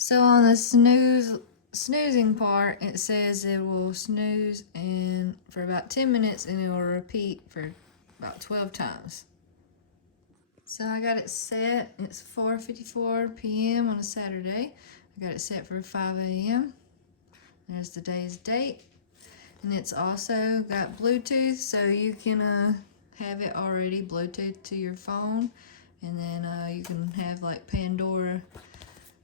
So on the snoozing part, it says it will snooze for about 10 minutes and it will repeat for about 12 times. So I got it set. It's 4:54 p.m. on a Saturday. I got it set for 5 a.m. There's the day's date. And it's also got Bluetooth, so you can have it already Bluetooth to your phone. And then you can have like Pandora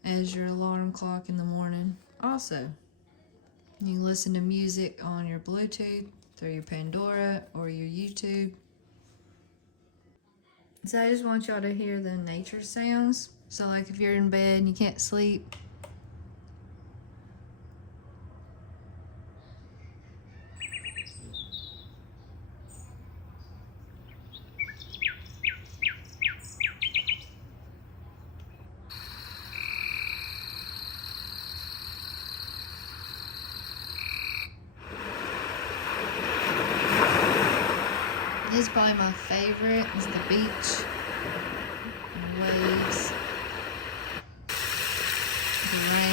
as your alarm clock in the morning. Also, you can listen to music on your Bluetooth through your Pandora or your YouTube. So I just want y'all to hear the nature sounds. So like if you're in bed and you can't sleep, this is probably my favorite. It's the beach, and waves, the rain.